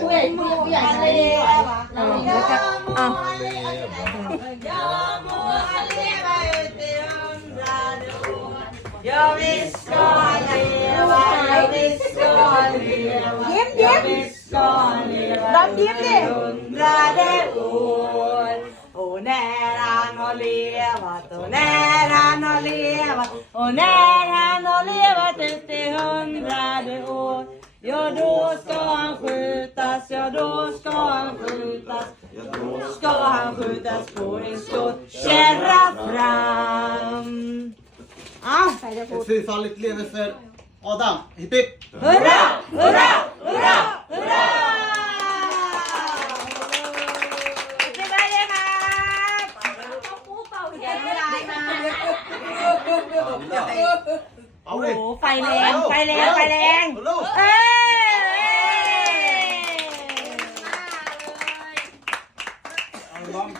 ผู้ใหญ่ผู้ใหญ่ทะเลอ่ะ เออแล้วก็เอา Jag vill ska leva, jag vill ska leva,ยิ้มยิ้ม vi ska leva ดอมยิ้มดิ hundrade år. Och när han har levat Ja, då ska han skjutas, ja då ska han skjutas Då ska han skjutas på en stor kärra fram Ah, ใครจะพูด Ett fyrfaldigt lever för Adam. Hipp hipp! hurra, hurra, hurra, hurra! บ๊ายบายเลยครับ ยังไม่ได้นะ เอา โอ้ ดิ โหไฟแรงไฟแรงไฟแรง เร็ว เอ้ không?